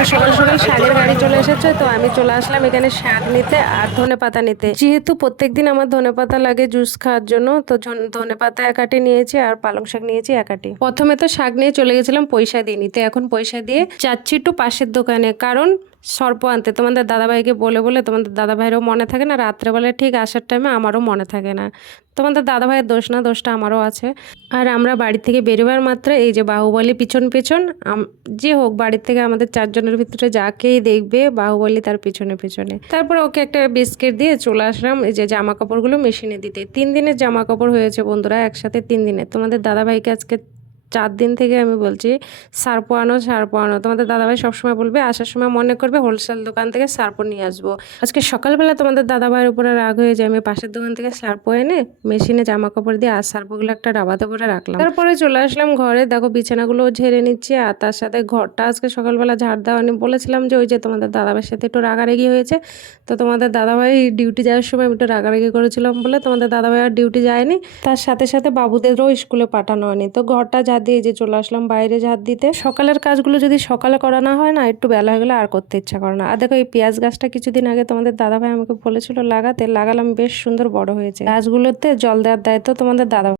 দেখো সকাল সকাল শাকের গাড়ি চলে এসেছে, তো আমি চলে আসলাম এখানে শাক নিতে আর ধনেপাতা নিতে। যেহেতু প্রত্যেকদিন আমার ধনেপাতা লাগে জুস খাওয়ার জন্য, তো ধনেপাতা একাটি নিয়েছি আর পালং শাক নিয়েছি একাটি। প্রথমে তো শাক নিয়ে চলে গেছিলাম পয়সা দিয়ে নিতে, এখন পয়সা দিয়ে যাচ্ছি একটু পাশের দোকানে, কারণ সর্প আনতে। তোমাদের দাদাভাইকে বলে বলে তোমাদের দাদাভাইয়েরও মনে থাকে না, রাত্রেবেলায় ঠিক আসার টাইমে আমারও মনে থাকে না। তোমাদের দাদাভাইয়ের দোষ না, দোষটা আমারও আছে। আর আমরা বাড়ি থেকে বেরোবার মাত্র এই যে বাহুবলী পিছন পিছন, যে হোক বাড়ির থেকে আমাদের চারজনের ভিতরে যাকেই দেখবে বাহুবলী তার পিছনে পিছনে। তারপর ওকে একটা বিস্কিট দিয়ে চলে আসলাম এই যে জামা কাপড়গুলো মেশিনে দিতে। 3 দিনের জামা কাপড় হয়েছে বন্ধুরা, একসাথে 3 দিনের। তোমাদের দাদাভাইকে আজকে 4 দিন থেকে আমি বলছি সার্পো আনো সার্পো আনো। তোমাদের দাদাভাই সবসময় বলবে, আসার সময় মনে করবে হোলসেল দোকান থেকে সার্পো নিয়ে আসবো। আজকে সকালবেলা তোমাদের দাদাভাইয়ের উপরে রাগ হয়ে যায়, আমি পাশের দোকান থেকে সার্পো এনে মেশিনে জামা কাপড় দিয়ে আর সার্পোগুলো একটা ডাবাতে করে রাখলাম। তারপরে চলে আসলাম ঘরে, দেখো বিছানাগুলো ঝেড়ে নিচ্ছি আর তার সাথে ঘরটা আজকে সকালবেলা ঝাড় দেওয়া। আমি বলেছিলাম যে ওই যে তোমাদের দাদাভাইয়ের সাথে একটু রাগারাগি হয়েছে, তো তোমাদের দাদাভাই ডিউটি যাওয়ার সময় একটু রাগারাগি করেছিলাম বলে তোমাদের দাদাভাই আর ডিউটি যায়নি। তার সাথে সাথে বাবুদেরও স্কুলে পাঠানো হয়নি, তো ঘরটা ঝাড় দিয়ে যে চলে আসলাম বাইরে ঝাড় দিতে। সকালের কাজগুলো যদি সকালে করা না হয় না, একটু বেলা হয়ে গেলে আর করতে ইচ্ছা করে না। আর দেখো এই পেঁয়াজ গাছটা কিছুদিন আগে তোমাদের দাদাভাই আমাকে বলেছিল লাগাতে, লাগালাম, বেশ সুন্দর বড় হয়েছে। গাছগুলোতে জল দেওয়ার দায়িত্ব তোমাদের দাদা।